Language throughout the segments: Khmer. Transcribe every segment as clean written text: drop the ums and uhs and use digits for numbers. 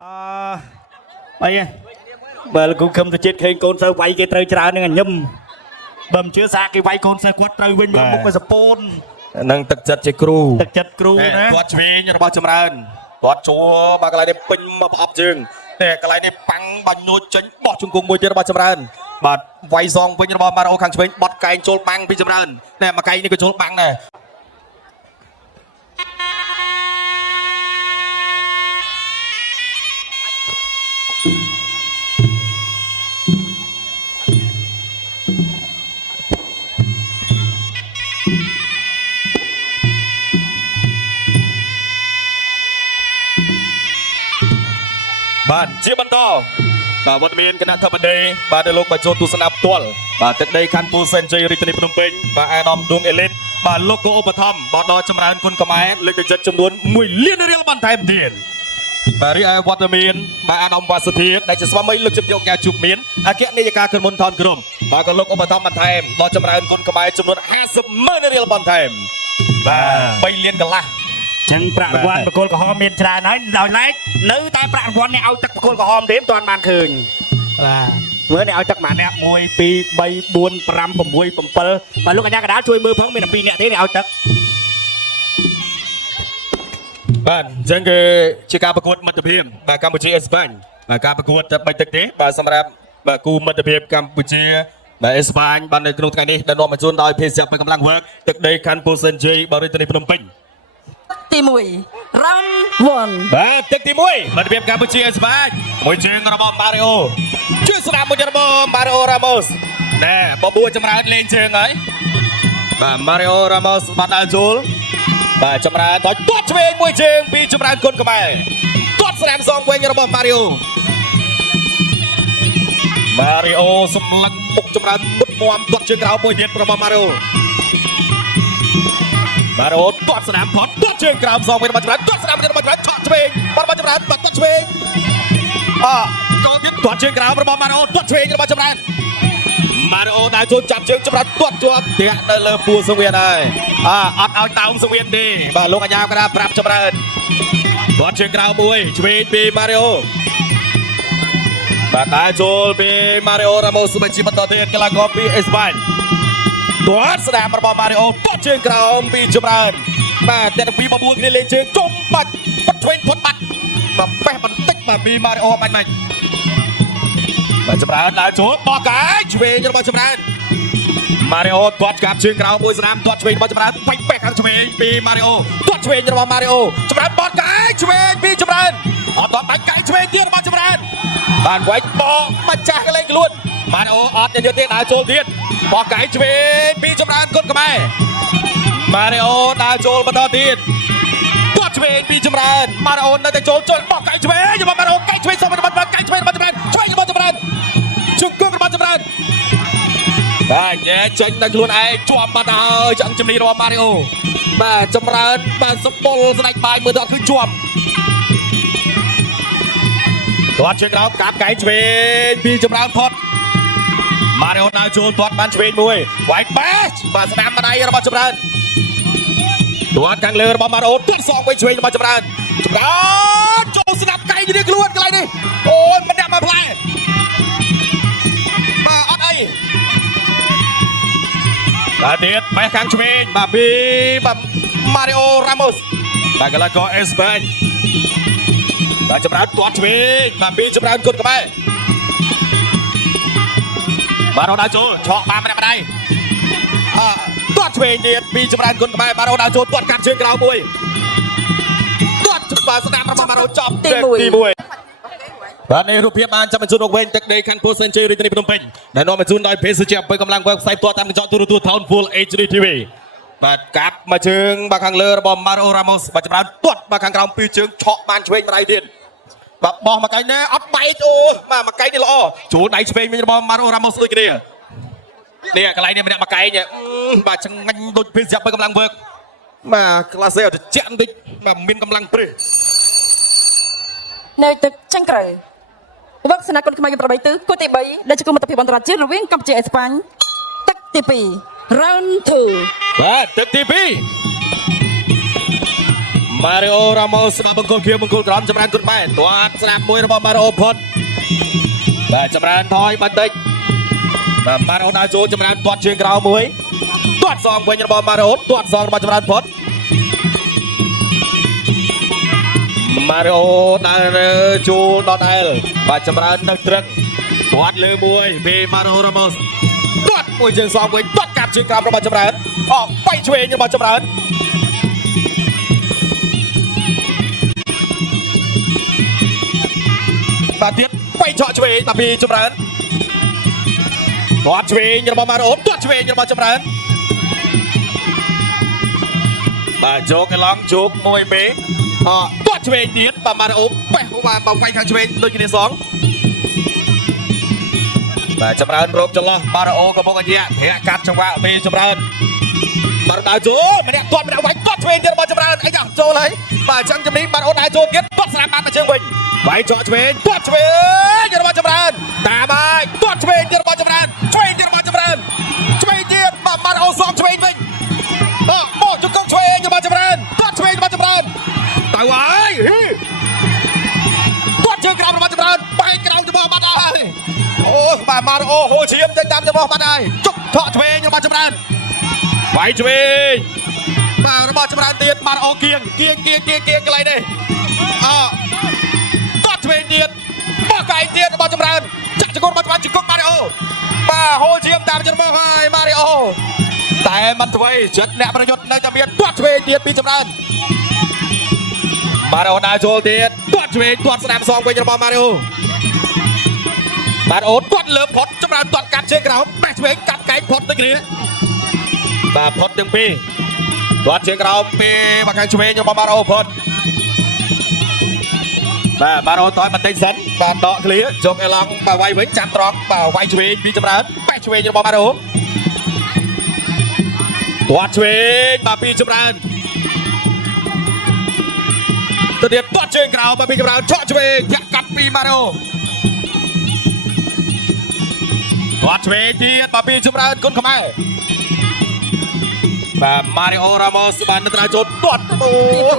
bây giờ cũng không thể chết khi con sơ quay cái trời trả nên là nhâm bầm chứa xa cái quay con sơ quát trời bên bờ một cái spôn năng tật chật chơi cru tật chật cru nè quát chơi như là bao chấm ran quát chúa ba cái này pin mà ấp chừng nè cái này băng bắn nồi chấn bỏ chung cùng môi chơi bao chấm ran bật vay zong với như là bao maro khang chơi bật cày trôi băng pin chấm ran nè mà cày này cái trôi băng nè bạn chia bắn to và vận miền cái nạn thập đề và để lúc bài trốn tu sân áp tuol và từ đây khăn pu sen chơi Ritani Phnom Penh và Anom Dung Elite và logo Opathom và đo chấm ran con cầm ái lực chất chấm đuôn mùi liên real bàn tay tiền và ri ai Watermiền và Anom Vasathi đại chỉ 30 lực chấm dụng nhà chụp miến kiện này ca cơn môn thon krum và còn logo Opathom bàn tay đo chấm ran con cầm ái chấm đuôn 50 real bàn tay và bay liên cả la chẳngประวันประโคนกระหอมเมียนชราน้อยเราไล่นื้อแต่ประวันเนี่ยเอาจากประโคนกระหอมเต็มตอนบานคืนเมื่อเนี่ยเอาจากหมาเนี่ยมวยปีใบบุญปรำผมมวยผมเปิลมาลูกกันยากระดาช่วยมือเพิ่งเป็นปีเนี่ยที่เนี่ยเอาจากบ้านจังคือชิคาประกวดมัตตพิมบากัมพูชีเอสปานบาการประกวดใบตึกนี้บาสำหรับบากูมัตตพิมกัมพูชีบาเอสปานบ้านในกรุงไทยนี้ดันนอมาจูนดอยเพชรไปกำลังเวิร์กตึกใดคันปูเซนจีบริตนีพนมเปญទី1 round 1បាទទឹកទី1មិត្តភាពកម្ពុជាស្វាយមួយជើងរបស់ម៉ារីអូជួយស្ដាប់មួយរបស់ម៉ារីអូរ៉ាម៉ូសណែបបួរចម្រើនលេងជើងហើយបាទម៉ារីអូរ៉ាម៉ូសបាត់ដល់ជូលបាទចម្រើនដល់ទាត់ឆ្វេងមួយជើងពីចម្រើនគុណខ្មែរទាត់ស្ដាំសងវិញរបស់ម៉ារីអូសម្លឹងមុខចម្រើនមុតមាំទាត់ជើងក្រោមមួយទៀតរបស់ម៉ារីអូมาโรตัดสนามพอดตัดเชิงกรามสองเป็นบัตรตัดสนามเป็นบัตรช็อตเชงบัตรตัดเชงก็ยึดตัดเชิงกรามระบมาโรตัดเชงระบจำรันมาโรนายโจจับเชิงจำรันตัดจวบเตะในเลปูสเวียนเลยอัดเอาเต่าสเวียนดีบาลูกอัญญากระปรับจำรันตัดเชิงกรามบุยเชงปีมาโรบาตายโจปีมาโรรามอสเปจิบัตต์เดียร์กลางกอปีเอสบานตัวสนามประบมาริโอตัดเชิงกรามปีจำรันมาแต่ปีมาบุญนี่เล่นเชิงจมปัดปัดเทรนพดปัดมาแปะมันติ๊กมาปีมาริโอมันมาจำรันนายโจปอกายช่วยจะมาจำรันมาริโอตัดกับเชิงกรามบุญสนามตัดช่วยมาจำรันไปแปะข้างช่วยปีมาริโอตัดช่วยจะมามาริโอจำรันปอกายช่วยปีจำรันออกต่อไปไก่ช่วยเตี้ยมาจำรันบ้านไว้ปอมาแจกอะไรกันล้วนมาริโอออกเดียวเตี้ยนายโจเตี้ยปอกไก่ช่วยปีจำรันคนกับแม่มาริโอนายโจมาต่อทีตัวช่วยปีจำรันมาริโอนายโจจนปอกไก่ช่วยอย่ามามาริโอไก่ช่วยส่งมาไก่ช่วยมาจำรันช่วยอย่ามาจำรันจุกกุ้งมาจำรันได้แย่เจนนักล้วนไอ้จวบมาดาวจังจำนีรอมาริโอมาจำรันมาสปอลสไนป์บายมือดอกคือจวบตัวช่วยเรากับไก่ช่วยปีจำรันพอดมาริโอนายโจตัวมันช่วยมวยไว้แป๊ะมาสนามมาได้ระบาดจำรันตัวกลางเรือระบาดมาริโอตัวสองไปช่วยระบาดจำรันโจสนามไก่ยืนกล้วนกันเลยดิโอ้ยมันเนี่ยมาพลายมาอัดไอ้ตาเด็ดไปข้างช่วยมาบีมาริโอรามอสมากันแล้วก็เอสเปนมาจำรันตัวช่วยมาบีจำรันกดกันไปมาโรนาโจช็อกมาไม่ได้ตัวช่วยเดียดมีจำนวนคนกับมาโรนาโจตัวการเชิงกราวบุยตัวจุดบาสนามมาโรจอบตีบุยวันนี้รูปเพียบมันจะเป็นจุดอกเว้นจากเดคันโพสเซนเจอริตนีพนมเปญและนอมาจุนได้เพสเจียบไปกำลังเว็บไซต์ตัวตามจอตัวทาวน์ฟูลเอชดีทีวีบัดกับมาเชิงบางครั้งเลือบอมมาโรรามอสบัดจำนวนตัวบางครั้งกราวปีเชิงช็อกมันช่วยมาได้เด่นแบบบอลมาไกลแน่อัดไปโอ้มาไกลนี่หรอจูไหนสเปนมีบอลมาโรรามอสเลยกันเนี่ยกระไรเนี่ยไม่ได้มาไกลเนี่ยมาช่างงันโดนพิษยับไปกำลังเบิกมาคลาสเซลจะเจ็บดิมามีกำลังปรือในตึกจังไกรวัคซีนคนขมายประบายตื้อกุฏิใบได้จะกุมตะพิบันตราจีรวิ่งกับเจสปันตึกทีปี round 2ตึกทีปี Mario Ramos ស្ដាប់បង្គោលខៀវបង្គោលក្រមចម្រើនគុណម៉ែទាត់ស្ដាប់មួយរបស់ Mario ផុតបាទចម្រើនថយបន្តិចបាទ Mario ដើរចូលចម្រើនទាត់ជើងក្រោមមួយទាត់សងវិញរបស់ Mario ទាត់សងរបស់ចម្រើនផុត Mario ដើរចូលដល់ដែលបាទចម្រើននៅត្រឹកទាត់លើមួយពី Mario Ramos ទាត់មួយជើងសងវិញទាត់កាប់ជើងក្រោមរបស់ចម្រើនអោបៃឆ្វេងរបស់ចម្រើនបាទទៀតបៃឆក់ឆ្វេងបាទពីចម្រើនទាត់ឆ្វេងរបស់ Mario ទាត់ឆ្វេងរបស់ចម្រើនបាទជោគឯឡងជោគមួយពេទាត់ឆ្វេងទៀតបាទ Mario បេះបាទបៃខាងឆ្វេងដូចគ្នាសងបាទចម្រើនរោគចន្លោះ Mario កំពុងតែធាក់កាត់ចង្វាក់ពីចម្រើនបាទដើរចូលម្នាក់ទាត់ម្នាក់វាយទាត់ឆ្វេងទៀតរបស់ចម្រើនអីចាចូលហើយបាទអញ្ចឹងជំនាញ Mario ដើរចូលទៀតទាត់ស្រាមបាត់មកជើងវិញវាយចកឆ្វេងទាត់ឆ្វេងរបស់ចម្រើនតាមហើយទាត់ឆ្វេងទៀតរបស់ចម្រើនឆ្វេងទៀតរបស់ចម្រើនឆ្វេងទៀតបាទ Mario សងឆ្វេងវិញបោះជង្គង់ឆ្វេងរបស់ចម្រើនទាត់ឆ្វេងរបស់ចម្រើនទៅហើយទាត់ជើងក្រោមរបស់ចម្រើនបែកក្រោមរបស់បាត់ហើយអូបាទ Mario ហូរឈាមចេញតាមរបស់បាត់ហើយជុកថក់ឆ្វេងរបស់ចម្រើនវាយឆ្វេងបាទរបស់ចម្រើនទៀត Mario គៀងកន្លែងនេះឆ្វេងទៀតបោះកែងទៀតរបស់ចម្រើនចាក់ជង្គង់របស់ចម្រើនជង្គង់ Mario បាទហូរឈាមតាមចម្បងហើយ Mario តែមិនធ្វើចិត្តអ្នកប្រយុទ្ធនៅតែមានទាត់ឆ្វេងទៀតពីចម្រើន Mario ដើរចូលទៀតទាត់ឆ្វេងទាត់ស្ដាប់សងវិញរបស់ Mario ទាត់លើផុតចម្រើនទាត់កាត់ជើងក្រោមបេះឆ្វេងកាត់កែងផុតដូចគ្នាបាទផុតទាំងពីរទាត់ជើងក្រោមពីមកខាងឆ្វេងរបស់ Mario ផុតបាទ Mario តើបន្តិចសិនបាទដកឃ្លៀយកអេឡង់បាទវាយវិញចាប់ត្រង់បាទវាយឆ្វេងពីចម្រើនបេះឆ្វេងរបស់ Mario ទាត់ឆ្វេងបាទពីចម្រើនទៅទៀតទាត់ជើងក្រោមបាទពីចម្រើនឆក់ឆ្វេងធាក់កាត់ពី Mario ទាត់ឆ្វេងទៀតបាទពីចម្រើនគុណខ្មែរបាទ Mario Ramos បានត្រាវចូលទាត់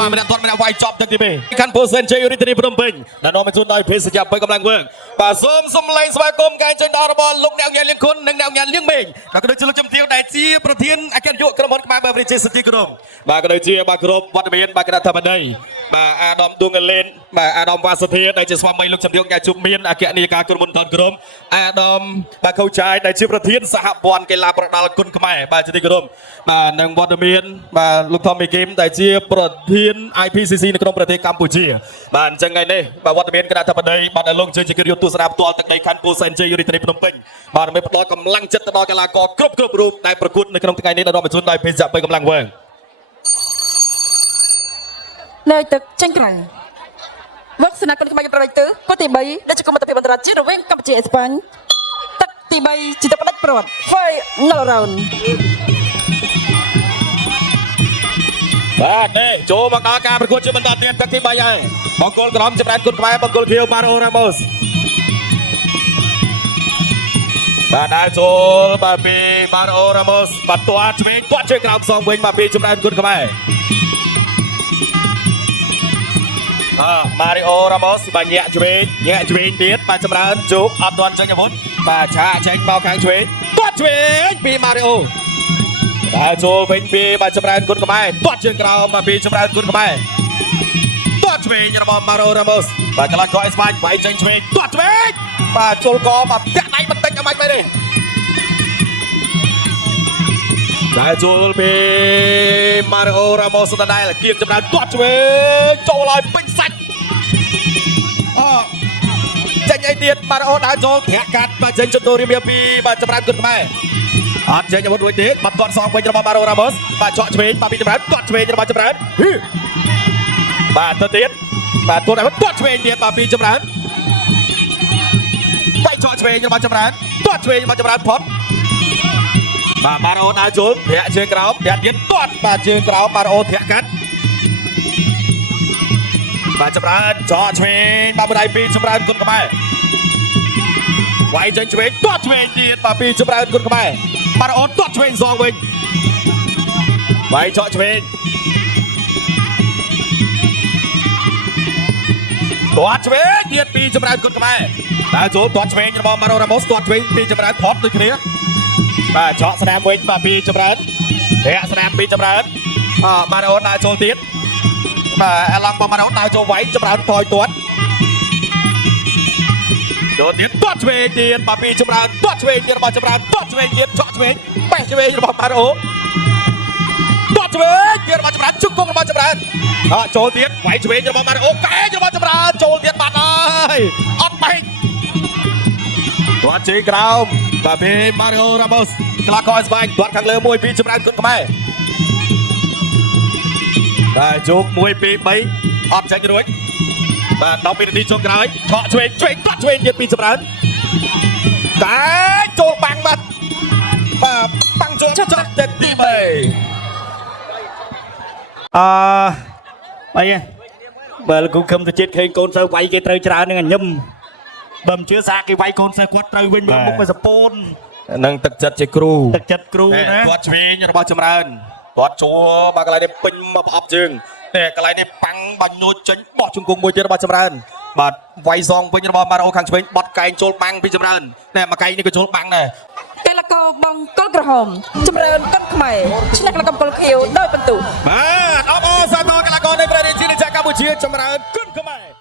បាទម្នាក់ទាត់ម្នាក់វាយចប់ទឹកទី2ខាន់ Percentage រាជធានីភ្នំពេញដែលនាំមកជូនដោយភេសជ្ជៈ3កម្លាំងវើងបាទសូមសម្លេងស្វាគមន៍ការចេញដល់របស់លោកអ្នកញ៉ាំលៀងគុណនិងអ្នកញ៉ាំលៀងមេងក៏ដូចជាលោកជំទាវដែលជាប្រធានអគ្គនាយកក្រុមហ៊ុនខ្មែរ Beverage City ក្រុមបាទក៏ដូចជាបាទក្រុមវត្តមានបាទគណៈធម្មដីបាទអាដាមឌួងលេនបាទអាដាមវ៉ាសធាដែលជាស្វាមីលោកជំទាវញ៉ាជុំមានអគ្គនាយិកាក្រុមហ៊ុនថនក្រុមអាដាមបាទខូចាយដែលជាប្រធានសហព័ន្ធកីឡាប្រដាល់គុណខ្មែរបាទជាទីគោរពបាទនិងវត្តមានបាទលោកថមមីគីមដែលជាប្រធាន IPCC នៅក្នុងប្រទេសកម្ពុជាបាទអញ្ចឹងថ្ងៃនេះបាទវត្តមានគណៈធម្មដីបាទដែលលោកជើងជាគិរិយុទស្សនាផ្ទាល់ទឹកដីខណ្ឌពោធិ៍សែនជ័យរាជធានីភ្នំពេញបាទដើម្បីផ្ដល់កម្លាំងចិត្តទៅដល់កីឡាករគ្រប់រូបដែលប្រកួតនៅក្នុងថ្ងៃនេះដែលនាំមកជូនដោយភេសជ្ជៈ3កម្លាំងវើងលើទឹកចេញក្រៅវគ្គស្នាគុណខ្មែរប្រវត្តិគូទី3ដែលជាគុំមិត្តភាពអន្តរជាតិរវាងកម្ពុជាអេស្ប៉ាញទឹកទី3ជាទឹកផ្ដាច់ប្រវត្តិ Final Round បាទនេះចូលមកដល់ការប្រកួតជាបន្តទៀតទឹកទី3ហើយបង្គោលក្រមចម្រើនគុណខ្មែរបង្គោលខៀវ Mario Ramos បាទដើរចូលបាទពី Mario Ramos បាទទាត់ឆ្វេងទាត់ជើងក្រោមសងវិញបាទពីចម្រើនគុណខ្មែរMario Ramos បាទញាក់ឆ្វេងទៀតបាទចម្រើនជោគអត់ទាន់ចេញអាវុធបាទឆាកចេញបោកខាងឆ្វេងទាត់ឆ្វេងពី Mario ដើរចូលវិញពីបាទចម្រើនគុណខ្មែរទាត់ជើងក្រោមបាទពីចម្រើនគុណខ្មែរទាត់ឆ្វេងរបស់ Mario Ramos បាទកន្លងកអេស្ប៉ាញវាយចេញឆ្វេងទាត់ឆ្វេងបាទចូលកបាទតាក់ដៃបន្តិចអមាច់បែរនេះដើរចូលពី Mario Ramos ដដែលគៀងចម្រើនទាត់ឆ្វេងចូលឲ្យពេញសាច់ចេញអីទៀត Mario ដើរចូលធាក់កាត់បាទចេញចន្ទោរៀបពីបាទចម្រើនគុណខ្មែរអត់ចេញអាវុធរួចទេបាត់ទាត់សងវិញរបស់ Mario Ramos បាទឆក់ឆ្វេងបាទពីចម្រើនទាត់ឆ្វេងរបស់ចម្រើនបាទទៅទៀតបាទទាត់អាវុធទាត់ឆ្វេងទៀតបាទពីចម្រើនបែកឆក់ឆ្វេងរបស់ចម្រើនទាត់ឆ្វេងរបស់ចម្រើនផុតបាទ Mario ដើរចូលធាក់ជើងក្រោមធាក់ទៀតទាត់បាទជើងក្រោម Mario ធាក់កាត់បាទចម្រើនឆក់ឆ្វេងបាទបដៃពីចម្រើនគុណខ្មែរវាយចេញឆ្វេងទាត់ឆ្វេងទៀតបាទពីចម្រើនគុណខ្មែរ Mario ទាត់ឆ្វេងសងវិញវាយឆក់ឆ្វេង ទាត់ឆ្វេងទៀតពីចម្រើនគុណខ្មែរបាទចូលទាត់ឆ្វេងរបស់ម៉ារ៉ូរ៉ាម៉ូសទាត់ឆ្វេងពីចម្រើនផតដូចគ្នាបាទឆក់ស្នាមវិញបាទពីចម្រើនធាក់ស្នាមពីចម្រើនម៉ារ៉ូដើរចូលទៀតបាទអាឡង់របស់ម៉ារ៉ូដើរចូលវាយចម្រើនថយទាត់ចូលទៀតទាត់ឆ្វេងទៀតបាទពីចម្រើនទាត់ឆ្វេងទៀតរបស់ចម្រើនទាត់ឆ្វេងទៀតឆក់ឆ្វេងបេះឆ្វេងរបស់ម៉ារ៉ូទាត់ឆ្វេងទៀតរបស់ចម្រើនជង្គង់របស់ចម្រើនចូលទៀតវាយឆ្វេងរបស់ម៉ារ៉ូកែរបស់ចម្រើនចូលទៀតបាត់ហើយអត់បេះទាត់ជើងក្រោមបាទពីម៉ារីអូរ៉ាម៉ូសក្លាកអេស្ប៉ាញទាត់ខាងលើមួយពីចម្រើនគុណខ្មែរបាទជោគ1 2 3អត់ចាញ់រួចបាទ12នាទីចុងក្រោយឆក់ឆ្វេងទាត់ឆ្វេងទៀតពីចម្រើនតែចូលបាំងបាត់បាទបាំងចូលចិត្តតែទី3អីបើលោកគ្រូខឹមទៅជាតិឃើញកូនសិស្សវាយគេត្រូវច្រើននឹងញឹមបើមិនជឿសាគេវាយកូនសិស្សគាត់ត្រូវវិញមុខទៅសពូន នឹងទឹកចិត្តជាគ្រូ ទឹកចិត្តគ្រូណា គាត់ឆ្វេងរបស់ចម្រើនគាត់ជួបាទកន្លែងនេះពេញមកប្រអប់ជើងនេះកន្លែងនេះប៉ាំងបាញ់នួចចេញបោះជង្គង់មួយទៀតរបស់ចម្រើនបាទវាយសងវិញរបស់ម៉ារ៉ូខាងឆ្វេងបត់កែងចូលបាំងពីចម្រើននេះមួយកែងនេះក៏ចូលបាំងដែរ កីឡាករបង្គោលក្រហមចម្រើនគុណខ្មែរឈ្នះកីឡាករគោលខៀវដោយបន្ទូ បាទអបអរសាទរកីឡាករនៃប្រទេសជាតិកម្ពុជាចម្រើនគុណខ្មែរ